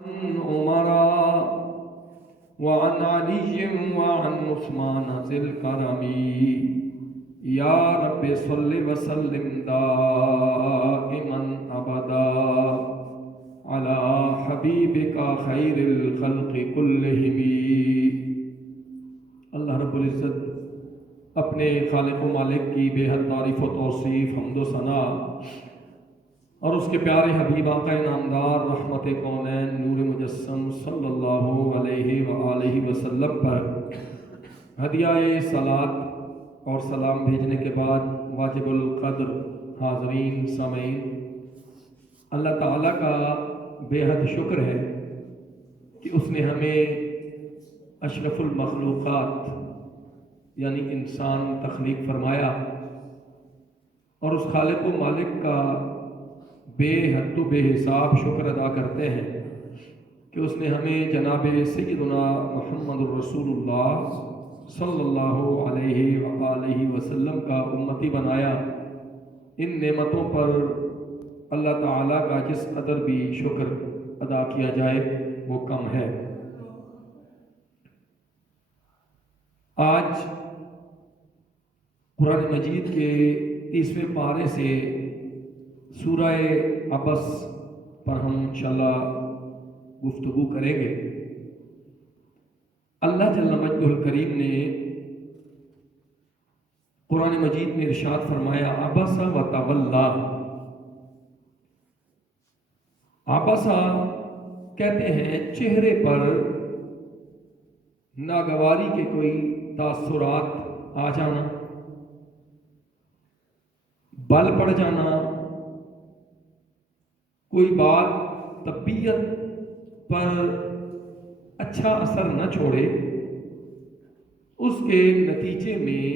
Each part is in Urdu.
عن عمر وعن علي وعن عثمان ذي الكرم يا رب صل وسلم دائما أبدا على حبيبك خير الخلق كلهم۔ اللہ رب العزت اپنے خالق و مالک کی بے حد تعریف و توصیف، حمد و ثنا اور اس کے پیارے حبیب آقا نامدار رحمت کونین نور مجسم صلی اللہ علیہ وآلہ وسلم پر ہدیہ صلات اور سلام بھیجنے کے بعد واجب القدر حاضرین سامعین، اللہ تعالیٰ کا بے حد شکر ہے کہ اس نے ہمیں اشرف المخلوقات یعنی انسان تخلیق فرمایا، اور اس خالق و مالک کا بے حد و بے حساب شکر ادا کرتے ہیں کہ اس نے ہمیں جناب سیدنا محمد الرسول اللہ صلی اللہ علیہ وآلہ وسلم کا امتی بنایا۔ ان نعمتوں پر اللہ تعالیٰ کا جس قدر بھی شکر ادا کیا جائے وہ کم ہے۔ آج قرآن مجید کے 30ویں پارے سے سورہ عبس پر ہم انشاءاللہ گفتگو کریں گے۔ اللہ جل مجدہ الکریم نے قرآن مجید میں ارشاد فرمایا عبس و تولا۔ عبسا کہتے ہیں چہرے پر ناگواری کے کوئی تاثرات آ جانا، بل پڑ جانا، کوئی بات طبیعت پر اچھا اثر نہ چھوڑے، اس کے نتیجے میں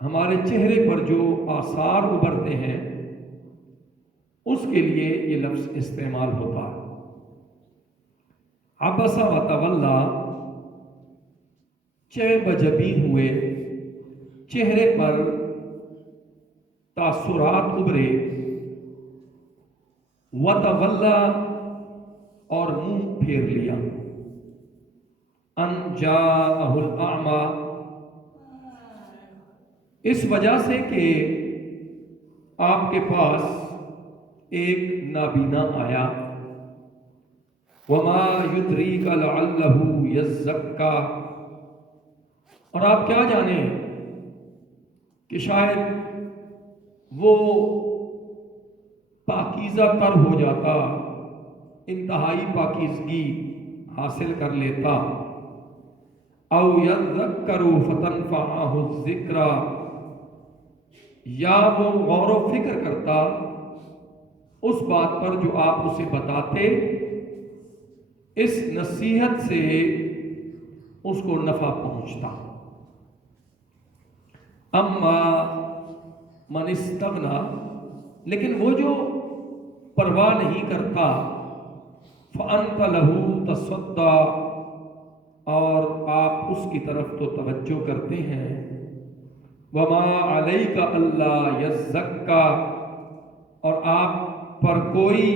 ہمارے چہرے پر جو آثار ابھرتے ہیں اس کے لیے یہ لفظ استعمال ہوتا ہے۔ عبس و تولا، چہب جبی ہوئے، چہرے پر تاثرات ابھرے، وتولا اور منہ پھیر لیا، ان جاءہ الاعمی، اس وجہ سے کہ آپ کے پاس ایک نابینا آیا، وما یدریک لعلہ یزکا، اور آپ کیا جانیں کہ شاید وہ پاکیزہ تر ہو جاتا، انتہائی پاکیزگی حاصل کر لیتا، او یذکر فتنفعہ الذکرى، یا وہ غور و فکر کرتا اس بات پر جو آپ اسے بتاتے، اس نصیحت سے اس کو نفع پہنچتا۔ اما من استغنا، لیکن وہ جو پرواہ نہیں کرتا، فأنت لہ تصدی، اور آپ اس کی طرف تو توجہ کرتے ہیں، وما علیک الا یزکا، اور آپ پر کوئی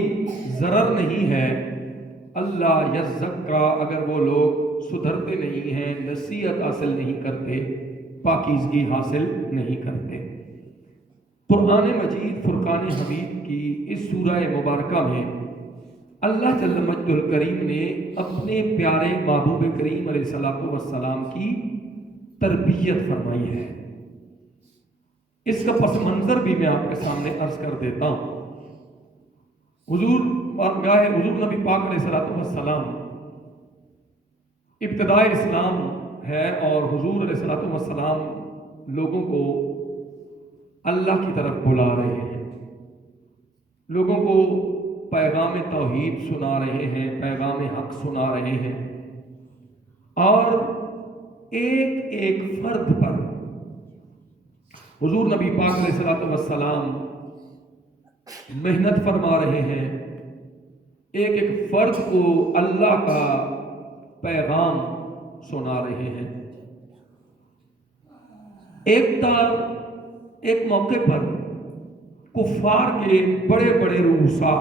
ضرر نہیں ہے، اللہ یزکا، اگر وہ لوگ سدھرتے نہیں ہیں، نصیحت حاصل نہیں کرتے، پاکیزگی حاصل نہیں کرتے۔ قرآن مجید فرقان حمید کی اس سورہ مبارکہ میں اللہ جل مجدہ الکریم نے اپنے پیارے محبوب کریم علیہ السلام کی تربیت فرمائی ہے۔ اس کا پس منظر بھی میں آپ کے سامنے عرض کر دیتا ہوں۔ حضور نبی پاک علیہ السلام ابتدائے اسلام ہے، اور حضور علیہ السلام لوگوں کو اللہ کی طرف بلا رہے ہیں، لوگوں کو پیغام توحید سنا رہے ہیں، پیغام حق سنا رہے ہیں، اور ایک ایک فرد پر حضور نبی پاک علیہ السلام محنت فرما رہے ہیں، ایک ایک فرد کو اللہ کا پیغام سنا رہے ہیں۔ ایک موقع پر کفار کے بڑے بڑے رؤساء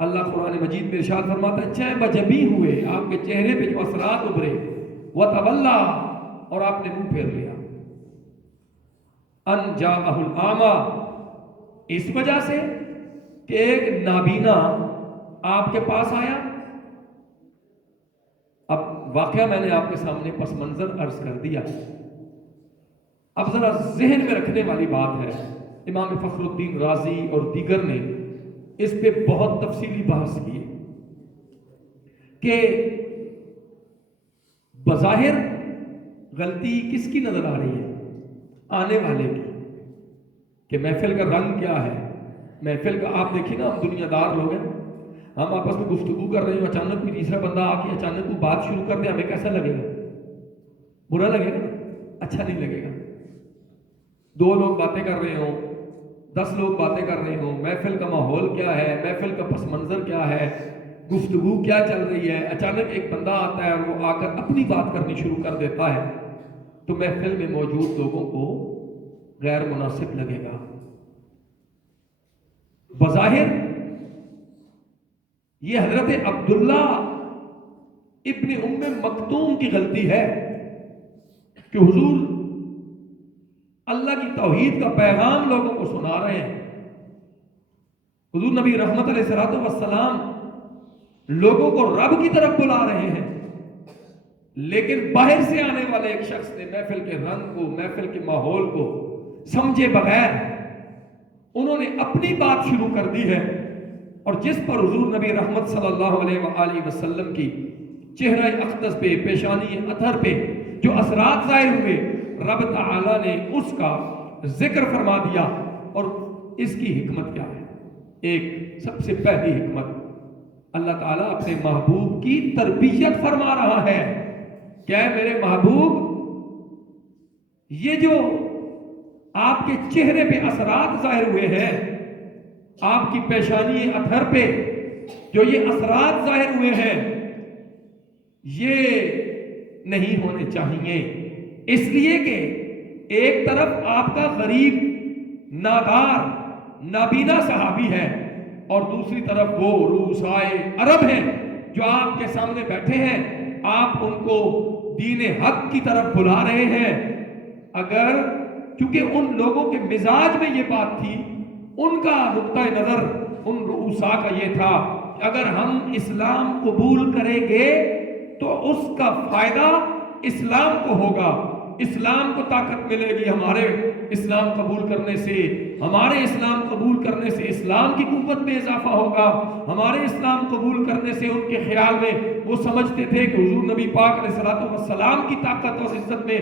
اللہ قرآن مجید میں ارشاد فرماتا ہے چہ بجبی ہوئے، آپ کے چہرے پہ جو اثرات ابھرے، وتولا، اور آپ نے منہ پھیر لیا، ان جاءہ الاعمی، اس وجہ سے کہ ایک نابینا آپ کے پاس آیا۔ اب واقعہ میں نے آپ کے سامنے پس منظر عرض کر دیا، اب ذرا ذہن میں رکھنے والی بات ہے، امام فخر الدین رازی اور دیگر نے اس پہ بہت تفصیلی بحث کی ہے کہ بظاہر غلطی کس کی نظر آ رہی ہے؟ آنے والے کی، کہ محفل کا رنگ کیا ہے، محفل کا آپ دیکھیں نا، ہم دنیا دار لوگ ہیں، ہم آپس میں گفتگو کر رہے ہیں، اچانک کوئی تیسرا بندہ آ کے اچانک کوئی بات شروع کر دے، ہمیں کیسا لگے گا؟ برا لگے گا، اچھا نہیں لگے گا۔ دو لوگ باتیں کر رہے ہوں، 10 لوگ باتیں کر رہے ہوں، محفل کا ماحول کیا ہے، محفل کا پس منظر کیا ہے، گفتگو کیا چل رہی ہے، اچانک ایک بندہ آتا ہے اور وہ آ کر اپنی بات کرنی شروع کر دیتا ہے، تو محفل میں موجود لوگوں کو غیر مناسب لگے گا۔ بظاہر یہ حضرت عبداللہ ابن ام مکتوم کی غلطی ہے کہ حضور اللہ کی توحید کا پیغام لوگوں کو سنا رہے ہیں، حضور نبی رحمت علیہ الصلوۃ والسلام لوگوں کو رب کی طرف بلا رہے ہیں، لیکن باہر سے آنے والے ایک شخص نے محفل کے رنگ کو، محفل کے ماحول کو سمجھے بغیر انہوں نے اپنی بات شروع کر دی ہے، اور جس پر حضور نبی رحمت صلی اللہ علیہ وآلہ وسلم کی چہرہ اقدس پہ، پیشانی اطہر پہ جو اثرات ظاہر ہوئے، رب تعالی نے اس کا ذکر فرما دیا۔ اور اس کی حکمت کیا ہے؟ ایک سب سے پہلی حکمت، اللہ تعالیٰ اپنے محبوب کی تربیت فرما رہا ہے کہ اے میرے محبوب، یہ جو آپ کے چہرے پہ اثرات ظاہر ہوئے ہیں، آپ کی پیشانی اطہر پہ جو یہ اثرات ظاہر ہوئے ہیں، یہ نہیں ہونے چاہیے، اس لیے کہ ایک طرف آپ کا غریب، نادار، نابینا صحابی ہے، اور دوسری طرف وہ رؤسائے عرب ہیں جو آپ کے سامنے بیٹھے ہیں، آپ ان کو دین حق کی طرف بلا رہے ہیں۔ اگر چونکہ ان لوگوں کے مزاج میں یہ بات تھی، ان کا نقطہ نظر ان رؤساء کا یہ تھا کہ اگر ہم اسلام قبول کریں گے تو اس کا فائدہ اسلام کو ہوگا، اسلام کو طاقت ملے گی، ہمارے اسلام قبول کرنے سے، ہمارے اسلام قبول کرنے سے اسلام کی قوت میں اضافہ ہوگا، ہمارے اسلام قبول کرنے سے ان کے خیال میں وہ سمجھتے تھے کہ حضور نبی پاک علیہ الصلوۃ والسلام کی طاقت اور عزت میں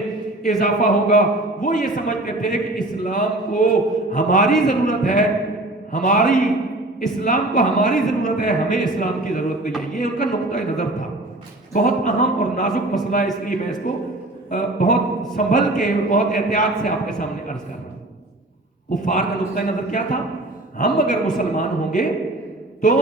اضافہ ہوگا، وہ یہ سمجھتے تھے کہ اسلام کو ہماری ضرورت ہے، ہماری اسلام کو ہماری ضرورت ہے، ہمیں اسلام کی ضرورت نہیں ہے۔ یہ ان کا نقطہ نظر تھا، بہت اہم اور نازک مسئلہ ہے، اس لیے میں اس کو بہت سنبھل کے، بہت احتیاط سے آپ کے سامنے عرض کر رہا ہوں۔ کفار کا نقطہ نظر کیا تھا؟ ہم اگر مسلمان ہوں گے تو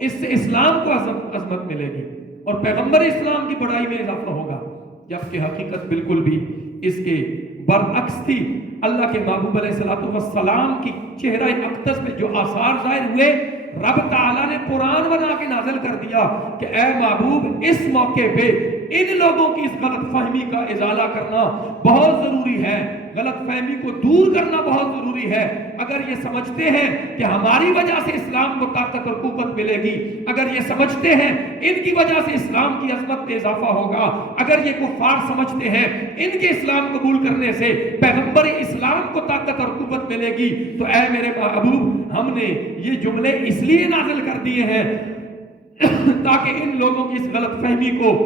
اس سے اسلام کو عظمت ملے گی اور پیغمبر اسلام کی بڑائی میں اضافہ ہوگا، جبکہ حقیقت بالکل بھی اس کے برعکس تھی۔ اللہ کے محبوب علیہ الصلوۃ والسلام کی چہرہ اقدس پہ جو آثار ظاہر ہوئے، رب تعالیٰ نے قرآن بنا کے نازل کر دیا کہ اے محبوب، اس موقع پہ ان لوگوں کی اس غلط فہمی کا ازالہ کرنا بہت ضروری ہے، غلط فہمی کو دور کرنا بہت ضروری ہے۔ اگر یہ سمجھتے ہیں کہ ہماری وجہ سے اسلام کو طاقت اور قوت ملے گی، اگر یہ سمجھتے ہیں ان کی وجہ سے اسلام کی عظمت میں اضافہ ہوگا، اگر یہ کفار سمجھتے ہیں ان کے اسلام قبول کرنے سے پیغمبر اسلام کو طاقت اور قوت ملے گی، تو اے میرے محبوب، ہم نے یہ جملے اس لیے نازل کر دیے ہیں تاکہ ان لوگوں کی اس غلط فہمی کو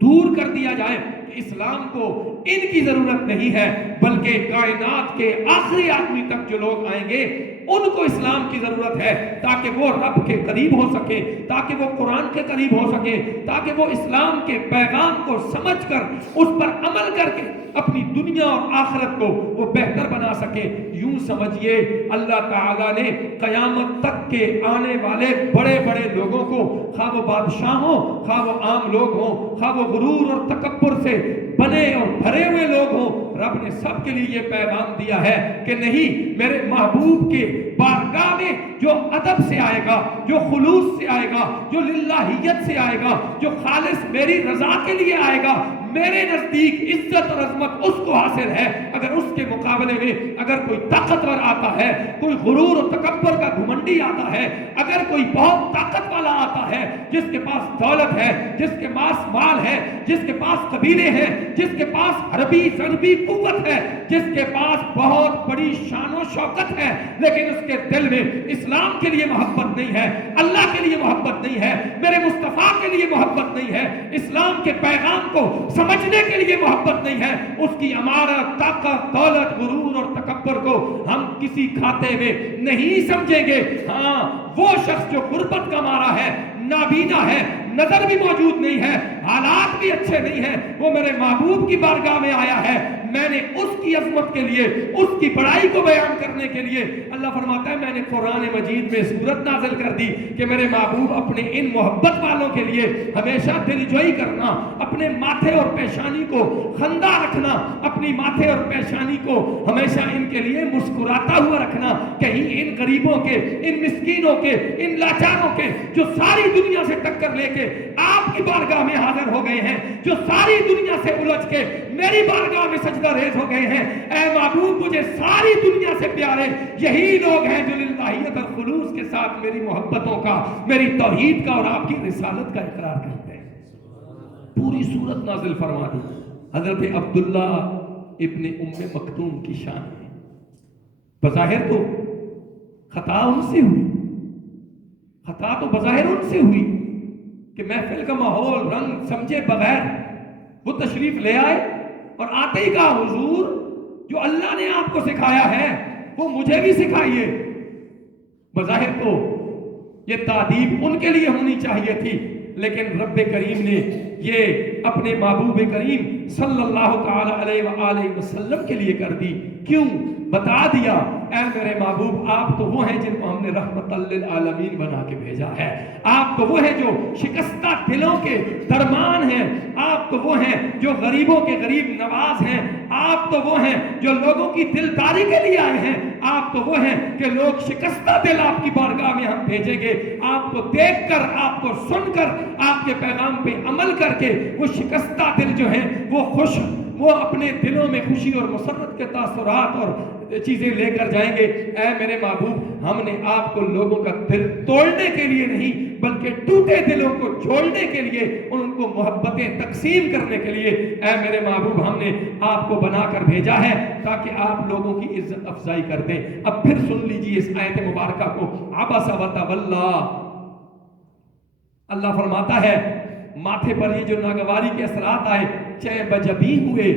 دور کر دیا جائے کہ اسلام کو ان کی ضرورت نہیں ہے، بلکہ کائنات کے آخری آدمی تک جو لوگ آئیں گے ان کو اسلام کی ضرورت ہے، تاکہ وہ رب کے قریب ہو سکے، تاکہ وہ قرآن کے قریب ہو سکے، تاکہ وہ اسلام کے پیغام کو سمجھ کر اس پر عمل کر کے اپنی دنیا اور آخرت کو وہ بہتر بنا سکے۔ یوں سمجھئے اللہ تعالیٰ نے قیامت تک کے آنے والے بڑے بڑے لوگوں کو، خواہ وہ بادشاہ ہوں، خواہ وہ عام لوگ ہوں، خواہ وہ غرور اور تکبر سے بنے اور بھرے ہوئے لوگ ہوں، رب نے سب کے لیے یہ پیغام دیا ہے کہ نہیں، میرے محبوب کے بارگاہ میں جو ادب سے آئے گا، جو خلوص سے آئے گا، جو للہیت سے آئے گا، جو خالص میری رضا کے لیے آئے گا، میرے نزدیک عزت اور عظمت اس کو حاصل ہے۔ اگر اس کے مقابلے میں اگر کوئی طاقتور آتا ہے، کوئی غرور و تکبر کا گھمنڈی آتا ہے، اگر کوئی بہت طاقت والا آتا ہے، جس کے پاس دولت ہے، جس کے پاس مال ہے، جس کے پاس قبیلے ہیں، جس کے پاس حربی ضربی قوت ہے، جس کے پاس بہت بڑی شان و شوکت ہے، لیکن اس کے دل میں اسلام کے لیے محبت نہیں ہے، اللہ کے لیے محبت نہیں ہے، میرے مصطفیٰ کے لیے محبت نہیں ہے، اسلام کے پیغام کو سمجھنے کے لیے محبت نہیں ہے، اس کی امارت، طاقت، دولت، غرور اور تکبر کو ہم کسی کھاتے میں نہیں سمجھیں گے۔ ہاں، وہ شخص جو غربت کا مارا ہے، نابینا ہے، نظر بھی موجود نہیں ہے، حالات بھی اچھے نہیں ہیں، وہ میرے محبوب کی بارگاہ میں آیا ہے، میں نے اس کی عظمت کے لیے، اس کی بڑائی کو بیان کرنے کے لیے، اللہ فرماتا ہے میں نے قرآن مجید میں سورت نازل کر دی کہ میرے محبوب اپنے ان محبت والوں کے لیے ہمیشہ دل جوئی کرنا، اپنے ماتھے اور پیشانی کو خندہ رکھنا، اپنی ماتھے اور پیشانی کو ہمیشہ ان کے لیے مسکراتا ہوا رکھنا، کہیں ان غریبوں کے، ان مسکینوں کے، ان لاچاروں کے جو ساری دنیا سے ٹکر لے کے آپ کی بارگاہ میں حاضر ہو گئے ہیں، جو ساری دنیا سے الجھ کے میری بارگاہ میں سجدہ ریز ہو گئے ہیں، اے معبود مجھے ساری دنیا سے پیارے یہی لوگ ہیں جو للہیت اور خلوص کے ساتھ میری محبتوں کا، میری توحید کا اور آپ کی رسالت کا اقرار کرتے ہیں۔ پوری سورت نازل فرما دی حضرت عبداللہ ابن مکتوم کی شان میں۔ بظاہر تو خطا ان سے ہوئی، خطا تو بظاہر ان سے ہوئی کہ محفل کا ماحول رنگ سمجھے بغیر وہ تشریف لے آئے اور آتے ہی کہا حضور جو اللہ نے آپ کو سکھایا ہے وہ مجھے بھی سکھائیے۔ بظاہر تو یہ تعدیب ان کے لیے ہونی چاہیے تھی، لیکن رب کریم نے یہ اپنے محبوب کریم صلی اللہ تعالی علیہ وآلہ وسلم کے لیے کر دی۔ کیوں؟ بتا دیا اے میرے محبوب آپ تو وہ ہیں جن کو ہم نے رحمت للعالمین بنا کے بھیجا ہے، آپ تو وہ ہیں جو شکستہ دلوں کے درمان ہیں، آپ تو وہ ہیں جو غریبوں کے غریب نواز ہیں، آپ تو وہ ہیں جو لوگوں کی دلداری کے لیے آئے ہیں، آپ تو وہ ہیں کہ لوگ شکستہ دل آپ کی بارگاہ میں ہم بھیجیں گے، آپ کو دیکھ کر، آپ کو سن کر، آپ کے پیغام پہ عمل کر کے وہ شکستہ دل جو ہیں وہ خوش، وہ اپنے دلوں میں خوشی اور مسرت کے تاثرات اور چیزیں لے کر جائیں گے۔ اے میرے محبوب ہم نے آپ کو لوگوں کا دل توڑنے کے لیے نہیں بلکہ ٹوٹے دلوں کو جوڑنے کے لیے، ان کو محبتیں تقسیم کرنے کے لیے اے میرے محبوب ہم نے آپ کو بنا کر بھیجا ہے تاکہ آپ لوگوں کی عزت افزائی کر دیں۔ اب پھر سن لیجیے اس آیت مبارکہ کو، عبس وتولی، اللہ فرماتا ہے ماتھے پر یہ جو ناگواری کے اثرات آئے، چہ بجبی ہوئے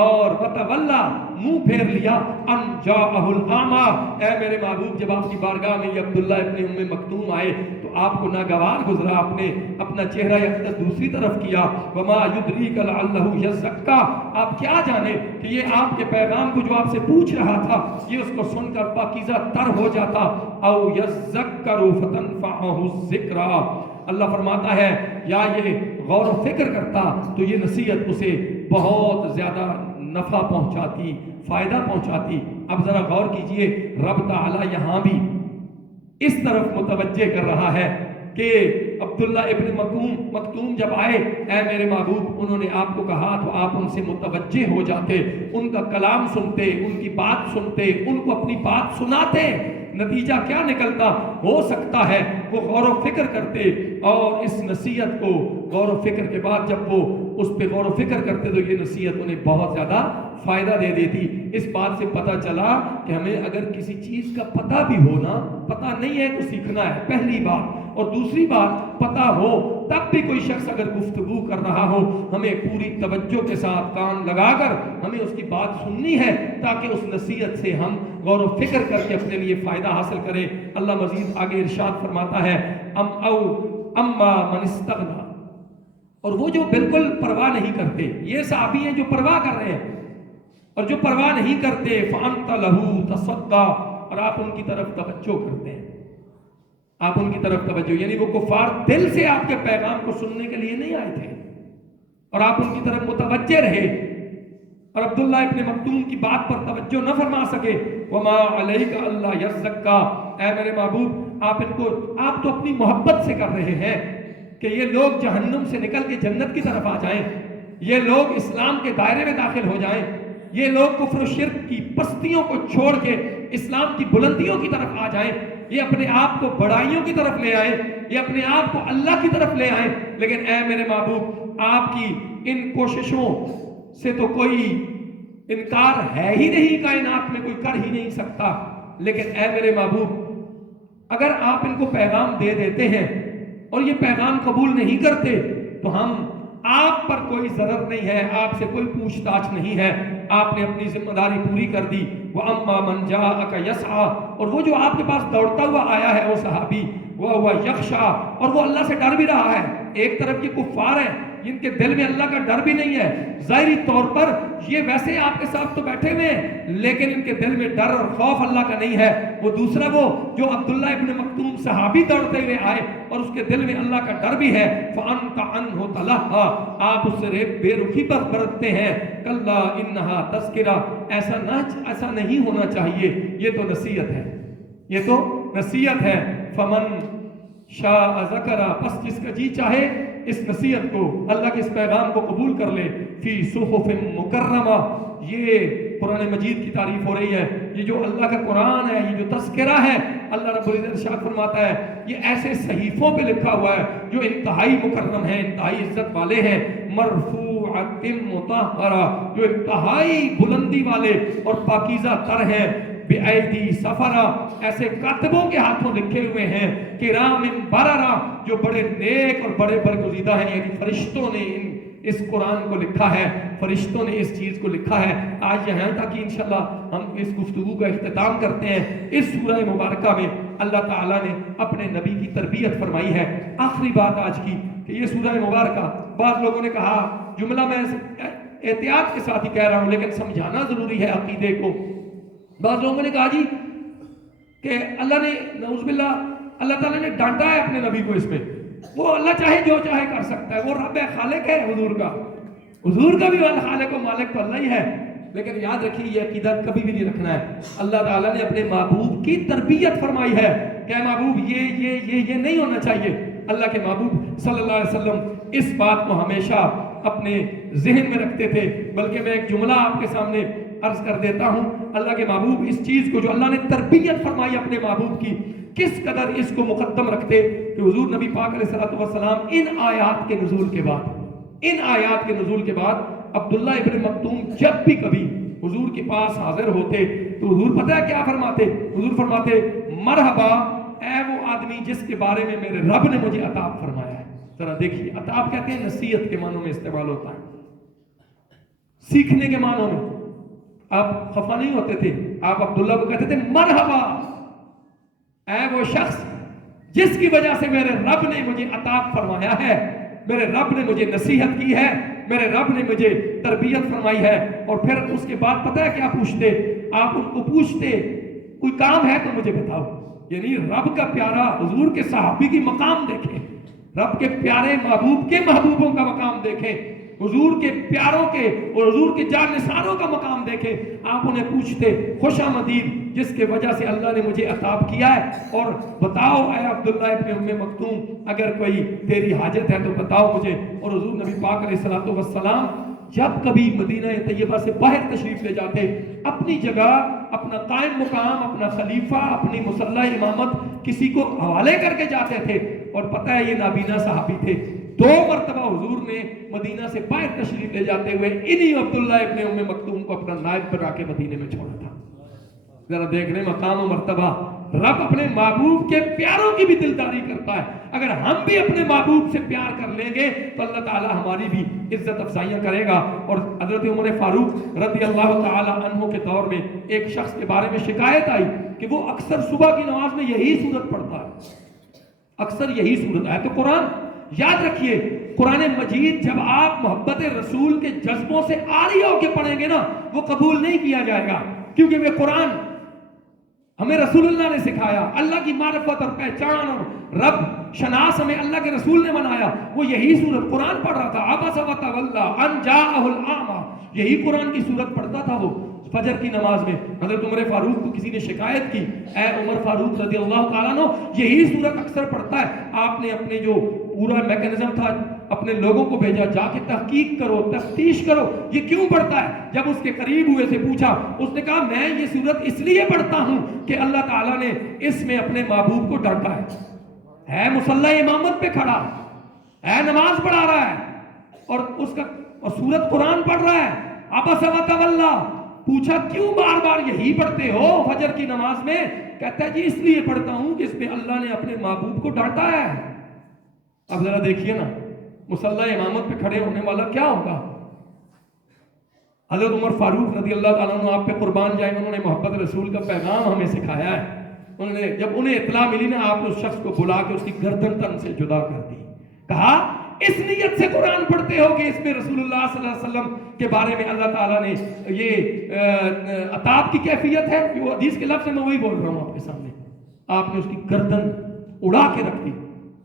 اور وتولی، منہ پھیر لیا، ان جاءہ الاعمی، اے میرے محبوب جب آپ کی بارگاہ میں یہ عبداللہ ابن مکتوم آئے تو آپ کو ناگوار گزرا، آپ نے اپنا چہرہ اقدس دوسری طرف کیا، وما یدریک لعلہ یزکا، آپ کیا جانے کہ یہ آپ کے پیغام کو جو آپ سے پوچھ رہا تھا یہ اس کو سن کر پاکیزہ تر ہو جاتا، او یذکر فتنفعہ الذکریٰ، اللہ فرماتا ہے یا یہ غور و فکر کرتا تو یہ نصیحت اسے بہت زیادہ نفع پہنچاتی، فائدہ پہنچاتی۔ اب ذرا غور کیجئے، رب تعالی یہاں بھی اس طرف متوجہ کر رہا ہے کہ عبداللہ ابن مکتوم جب آئے، اے میرے محبوب انہوں نے آپ کو کہا تو آپ ان سے متوجہ ہو جاتے، ان کا کلام سنتے، ان کی بات سنتے، ان کو اپنی بات سناتے، نتیجہ کیا نکلتا؟ ہو سکتا ہے وہ غور و فکر کرتے اور اس نصیحت کو غور و فکر کے بعد جب وہ اس پہ غور و فکر کرتے تو یہ نصیحت انہیں بہت زیادہ فائدہ دے دیتی۔ اس بات سے پتہ چلا کہ ہمیں اگر کسی چیز کا پتہ بھی ہونا، پتہ نہیں ہے تو سیکھنا ہے، پہلی بات، اور دوسری بات پتہ ہو تب بھی کوئی شخص اگر گفتگو کر رہا ہو ہمیں پوری توجہ کے ساتھ کان لگا کر ہمیں اس کی بات سننی ہے تاکہ اس نصیحت سے ہم غور و فکر کر کے اپنے لیے فائدہ حاصل کریں۔ اللہ مزید آگے ارشاد فرماتا ہے اما من استغنا، اور وہ جو بالکل پرواہ نہیں کرتے، یہ صحابی ہیں جو پرواہ کر رہے ہیں اور جو پرواہ نہیں کرتے، فانت لہو تصدی، اور آپ ان کی طرف توجہ کرتے ہیں، آپ ان کی طرف توجہ، یعنی وہ کفار دل سے آپ کے پیغام کو سننے کے لیے نہیں آئے تھے اور آپ ان کی طرف متوجہ رہے، اور عبداللہ ابن مکتوم کی بات پر توجہ نہ فرما سکے، وما علیک اللہ یزکا، اے میرے محبوب آپ تو اپنی محبت سے کر رہے ہیں کہ یہ لوگ جہنم سے نکل کے جنت کی طرف آ جائیں، یہ لوگ اسلام کے دائرے میں داخل ہو جائیں، یہ لوگ کفر و شرک کی پستیوں کو چھوڑ کے اسلام کی بلندیوں کی طرف آ جائیں، یہ اپنے آپ کو بڑائیوں کی طرف لے آئیں، یہ اپنے آپ کو اللہ کی طرف لے آئیں۔ لیکن اے میرے محبوب آپ کی ان کوششوں سے تو کوئی انکار ہے ہی نہیں، کائنات میں کوئی کر ہی نہیں سکتا، لیکن اے میرے محبوب اگر آپ ان کو پیغام دے دیتے ہیں اور یہ پیغام قبول نہیں کرتے تو ہم آپ پر کوئی ضرر نہیں ہے، آپ سے کوئی پوچھ تاچھ نہیں ہے، آپ نے اپنی ذمہ داری پوری کر دی۔ وَأَمَّا مَنْ جَاءَكَ يَسْعَىٰ، اور وہ جو آپ کے پاس دوڑتا ہوا آیا ہے وہ صحابی، وَهُوَ يَخْشَىٰ، اور وہ اللہ سے ڈر بھی رہا ہے۔ ایک طرف یہ کفار ہیں جن کے دل میں اللہ کا ڈر بھی نہیں ہے، ظاہری طور پر یہ ویسے آپ کے ساتھ تو بیٹھے ہوئے ہیں لیکن ان کے دل میں ڈر اور خوف اللہ کا نہیں ہے۔ وہ دوسرا وہ جو عبداللہ ابن مکتوم صحابی دوڑتے ہوئے آئے اور اس کے دل میں اللہ کا ڈر بھی ہے، فَأَنْتَ عَنْهُ تَلَهَّىٰ، آپ اس سے بے رخی پر برتتے ہیں۔ کَلَّا إِنَّهَا تَذْكِرَةٌ، ایسا نہیں ہونا چاہیے، یہ تو نصیحت ہے، یہ تو نصیحت ہے۔ فَمَنْ شَاءَ ذَكَرَ، پس جس کا جی چاہے اس نصیحت کو، اللہ کے اس پیغام کو قبول کر لے۔ فی صحف مکرمہ، یہ قرآن مجید کی تعریف ہو رہی ہے، یہ جو اللہ کا قرآن ہے، یہ جو تذکرہ ہے، اللہ رب العزت ارشاد فرماتا ہے یہ ایسے صحیفوں پہ لکھا ہوا ہے جو انتہائی مکرم ہیں، انتہائی عزت والے ہیں، مرفوعۃ مطہرہ، جو انتہائی بلندی والے اور پاکیزہ تر ہیں، بِأَيْدِي سَفَرَا، ایسے کاتبوں کے ہاتھوں لکھے ہوئے ہیں، کرام بررہ، جو بڑے نیک اور بڑے برگزیدہ ہیں، یعنی فرشتوں نے اس قرآن کو لکھا ہے، فرشتوں نے اس چیز کو لکھا ہے۔ آج یہاں تک کہ انشاءاللہ ہم اس گفتگو کا اختتام کرتے ہیں۔ اس سورہ مبارکہ میں اللہ تعالیٰ نے اپنے نبی کی تربیت فرمائی ہے۔ آخری بات آج کی کہ یہ سورہ مبارکہ، بعض لوگوں نے کہا جملہ میں احتیاط کے ساتھ ہی کہہ رہا ہوں لیکن سمجھانا ضروری ہے عقیدے کو، بعض لوگوں نے کہا جی کہ اللہ نے نعوذ باللہ اللہ تعالیٰ نے ڈانٹا ہے اپنے نبی کو، اس میں وہ اللہ چاہے جو چاہے کر سکتا ہے، وہ رب ہے، خالق ہے حضور کا بھی خالق و مالک تو اللہ ہی ہے۔ لیکن یاد رکھیے یہ عقیدہ کبھی بھی نہیں رکھنا ہے۔ اللہ تعالیٰ نے اپنے محبوب کی تربیت فرمائی ہے کہ اے محبوب یہ نہیں ہونا چاہیے۔ اللہ کے محبوب صلی اللہ علیہ وسلم اس بات کو ہمیشہ اپنے ذہن میں رکھتے تھے۔ بلکہ میں ایک جملہ آپ کے سامنے عرض کر دیتا ہوں، اللہ کے محبوب اس چیز کو جو اللہ نے تربیت فرمائی اپنے محبوب کی، کس قدر اس کو مقدم رکھتے کہ حضور نبی پاک علیہ السلام ان آیات کے نزول کے بعد عبداللہ ابن مکتوم جب بھی کبھی حضور کے پاس حاضر ہوتے تو حضور پتہ ہے کیا فرماتے؟ حضور فرماتے مرحبا اے وہ آدمی جس کے بارے میں میرے رب نے مجھے عطاب فرمایا ہے۔ ذرا دیکھیے، عطاب کہتے ہیں نصیحت کے معنوں میں استعمال ہوتا ہے، سیکھنے کے معنوں میں۔ آپ خفا نہیں ہوتے تھے، آپ عبداللہ کو کہتے تھے مرحبا اے وہ شخص جس کی وجہ سے میرے رب نے مجھے عطاب فرمایا ہے، میرے رب نے مجھے نصیحت کی ہے، میرے رب نے مجھے تربیت فرمائی ہے۔ اور پھر اس کے بعد پتہ ہے کیا پوچھتے؟ آپ ان کو پوچھتے کوئی کام ہے تو مجھے بتاؤ۔ یعنی رب کا پیارا حضور کے صحابی کی مقام دیکھیں، رب کے پیارے محبوب کے محبوبوں کا مقام دیکھیں، حضور کے پیاروں کے اور حضور کے جانثاروں کا مقام دیکھیں۔ آپ انہیں پوچھتے خوش آمدید جس کے وجہ سے اللہ نے مجھے عطاب کیا ہے، اور بتاؤ اے عبداللہ ابن ام مکتوم اگر کوئی تیری حاجت ہے تو بتاؤ مجھے۔ اور حضور نبی پاک علیہ السلام جب کبھی مدینہ طیبہ سے باہر تشریف لے جاتے، اپنی جگہ، اپنا قائم مقام، اپنا خلیفہ، اپنی مسلح امامت کسی کو حوالے کر کے جاتے تھے۔ اور پتہ ہے یہ نابینا صحابی تھے، 2 مرتبہ حضور نے مدینہ سے باہر تشریف لے جاتے ہوئے انہی عبداللہ ابن ام مکتوم کو اپنا نائب بنا کے مدینے میں چھوڑا تھا۔ ذرا دیکھ لیں مقام و مرتبہ، رب اپنے محبوب کے پیاروں کی بھی دلداری کرتا ہے۔ اگر ہم بھی اپنے محبوب سے پیار کر لیں گے تو اللہ تعالیٰ ہماری بھی عزت افزائیاں کرے گا۔ اور حضرت عمر فاروق رضی اللہ تعالیٰ عنہ کے دور میں ایک شخص کے بارے میں شکایت آئی کہ وہ اکثر صبح کی نماز میں یہی سورت پڑھتا ہے، اکثر یہی سورت ہے۔ تو قرآن یاد رکھیے، قرآن مجید جب آپ محبت رسول کے جذبوں سے عاری ہو کے پڑھیں گے نا، وہ قبول نہیں کیا جائے گا، کیونکہ وہ قرآن ہمیں رسول اللہ نے سکھایا، اللہ کی معرفت اور پہچان اور رب شناس ہمیں اللہ کے رسول نے بنایا، وہ یہی سورت قرآن پڑھ رہا تھا، عبس وتولی ان جاءہ الاعمی، یہی قرآن کی سورت پڑھتا تھا وہ فجر کی نماز میں۔ حضرت عمر فاروق کو کسی نے شکایت کی، اے عمر فاروق رضی اللہ تعالیٰ عنہ، یہی سورت اکثر پڑھتا ہے، آپ نے اپنے جو پورا میکنزم تھا اپنے لوگوں کو بھیجا، جا کے تحقیق کرو، تفتیش کرو، یہ کیوں پڑھتا ہے؟ جب اس کے قریب ہوئے سے پوچھا، اس نے کہا میں یہ سورت اس لیے پڑھتا ہوں کہ اللہ تعالیٰ نے اس میں اپنے محبوب کو ڈانٹا ہے مصلی امامت پہ کھڑا ہے، نماز پڑھا رہا ہے اور سورت قرآن پڑھ رہا ہے، عبس وتولی۔ پوچھا کیوں بار بار یہی پڑھتے ہو فجر کی نماز میں؟ کہتا ہے جی اس لیے پڑھتا ہوں کہ اس میں اللہ نے اپنے محبوب کو ڈانٹا ہے۔ اب ذرا دیکھیے نا، مصلی امامت پہ کھڑے ہونے والا کیا ہوگا؟ حضرت عمر فاروق رضی اللہ تعالیٰ عنہ آپ پہ قربان جائیں، انہوں نے محبت رسول کا پیغام ہمیں سکھایا ہے۔ جب انہیں اطلاع ملی نا، آپ نے اس شخص کو بلا کے اس کی گردن تن سے جدا کر دی، کہا اس نیت سے قرآن پڑھتے ہو کہ اس میں رسول اللہ صلی اللہ علیہ وسلم کے بارے میں اللہ تعالیٰ نے یہ عطاب کی کیفیت ہے، وہ حدیث کے لفظ میں وہی بول رہا ہوں آپ کے سامنے، آپ نے اس کی گردن اڑا کے رکھ دی۔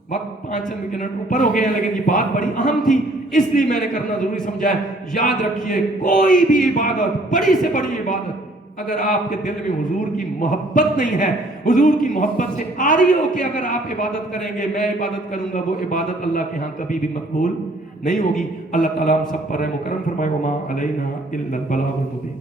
وقت 5 منٹ اوپر ہو گئے ہیں، لیکن یہ بات بڑی اہم تھی، اس لیے میں نے کرنا ضروری سمجھا ہے۔ یاد رکھیے، کوئی بھی عبادت، بڑی سے بڑی عبادت، اگر آپ کے دل میں حضور کی محبت نہیں ہے، حضور کی محبت سے آری ہو کہ اگر آپ عبادت کریں گے، میں عبادت کروں گا، وہ عبادت اللہ کے ہاں کبھی بھی مقبول نہیں ہوگی۔ اللہ تعالیٰ ہم سب پر رحم و کرم فرمائے، وما علینا الا البلاغ المبین۔